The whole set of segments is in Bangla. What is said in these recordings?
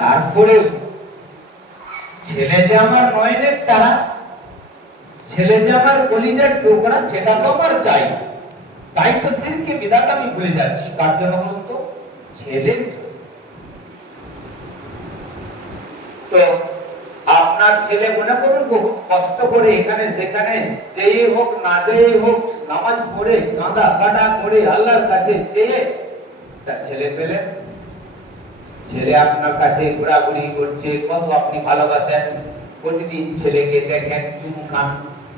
তারপরে ছেলে যে আমার নয়নের তারা, ছেলে যে আমার কলিজার টুকরা, সেটা তো আমার চাই। তাই তো শিরকে বিদাত আমি ভুলে যাচ্ছি। কার জন্য বলুন তো? ছেলের জন্য। তো আপনার ছেলে মনে করুন বহু কষ্ট করে এখানে সেখানে যেই হোক না যেই হোক নামাজ পড়ে কাঁদা কাটা করে আল্লাহর কাছে চেয়ে তার ছেলে পেলেন। ছেলে আপনার কাছে ঘোরাঘুরি করছে, কত আপনি ভালোবাসেন, প্রতিদিন ছেলেকে দেখেন, চুমু খান,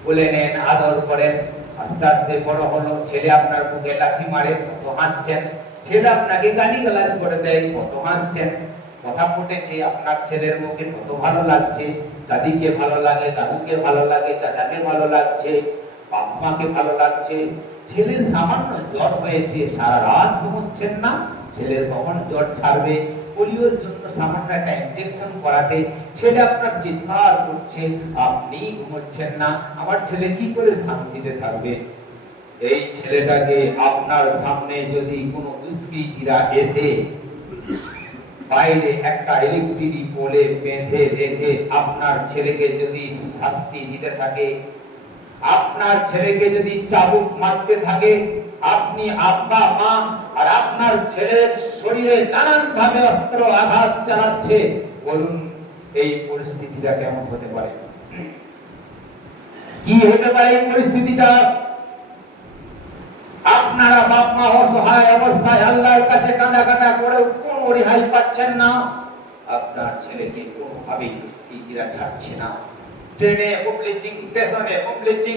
বলে নেন, আদর করেন। আস্তে আস্তে বড় হলো, ছেলে আপনার বুকে লাথি মারে, কত হাসছেন। ছেলে আপনাকে গালিগালাজ করে দেয়, কত হাসছেন। কথা ফুটেছে আপনার ছেলের মুখে, কত ভালো লাগছে। দাদিকে ভালো লাগে, দাদুকে ভালো লাগে, চাচাকে ভালো লাগছে, বাপ মাকে ভালো লাগছে। ছেলের সামান্য জ্বর হয়েছে, সারা রাত ঘুমোচ্ছেন না। ছেলের কখন জ্বর ছাড়বে, পোলিওর জন্য সামান্য একটা ইনজেকশন করাতে ছেলে আপনার চিৎকার করছে, আপনি ঘুমোচ্ছেন না। আমার ছেলে কি করে শান্তিতে থাকবে? এই ছেলেটাকে আপনার সামনে যদি কোনো দুষ্কৃতীরা এসে বাইরে একটা ইলেকট্রিক পোলে বেঁধে রেখে আপনার ছেলেকে যদি শাস্তি দিতে থাকে, আপনার ছেলেকে যদি চাবুক মারতে থাকে, আপনি আব্বা মা আর আপনার ছেলের শরীরে নানান ভাবে অস্ত্র আঘাত চালাচ্ছে, বলুন এই পরিস্থিতিটা কেমন হতে পারে? কি হতে পারে এই পরিস্থিতিটা? আপনারা বাপ মা অসহায় অবস্থায় আল্লাহর কাছে কাঁদা কাটা করে কোনো রেহাই পাচ্ছেন না। আপনার ছেলেকে কোনোভাবেই দুষ্কৃতীরা ছাড়ছে না। ট্রেনে অবলিচিং, স্টেশনে অবলিচিং,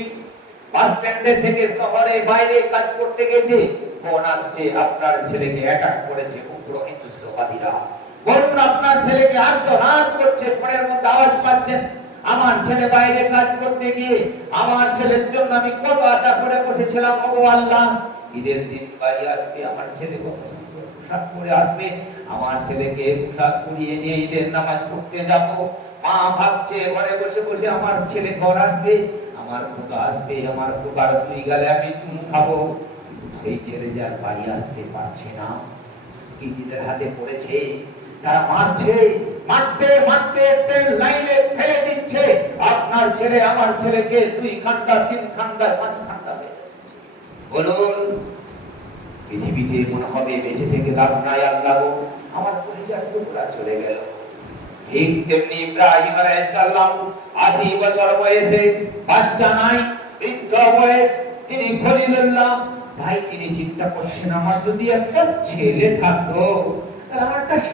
বাস স্ট্যান্ডে থেকে শহরে বাইরে কাজ করতে গেছে, ফোন আসছে আপনার ছেলেকে অ্যাটাক করেছে উগ্র হিন্দুত্ববাদীরা। বলুন আপনার ছেলেকে আত্মঘাত করছে, ফোনের মধ্যে আওয়াজ পাচ্ছেন। আমার ছেলে বাইরে কাজ করতে গিয়ে আমার ছেলের জন্য আমি কত আশা করে বসেছিলাম, ওগো আল্লাহ ঈদের দিন বাড়ি আসবে, আমার ছেলে কত সুন্দর পোশাক পরে আসবে, আমার ছেলেকে পোশাক পরিয়ে নিয়ে ঈদের নামাজ পড়তে যাব। মা ভাবছে ঘরে বসে বসে আমার ছেলে ঘর আসবে, আমার খোকা আসবে, আমার খোকার দুই গালে আমি চুমু খাবো। সেই ছেলে যে আর বাড়ি আসতে পারছে না, দুষ্কৃতীদের হাতে পড়েছে। তারা মারছে, মারতে মারতে ট্রেন লাইনে ফেলে দিচ্ছে। আপনার ছেলে আমার ছেলেকে 2 ঘন্টা 3 ঘন্টা 5 ঘন্টা হয়ে যাচ্ছে। বলুন পৃথিবীতে মনে হবে বেঁচে থেকে লাভ নাই, আল্লাহ গো আমার পরিচয় টুকরা চলে গেল। ঠিক তেমনি ইব্রাহিম আলাইহিস সালাম 80 বছর বয়সে, বাচ্চা নাই, বৃদ্ধ বয়স, তিনি খলিলুল্লাহ। ভাই তিনি চিন্তা করছেন আমার যদি একটা ছেলে থাকতো, তাহলে আমার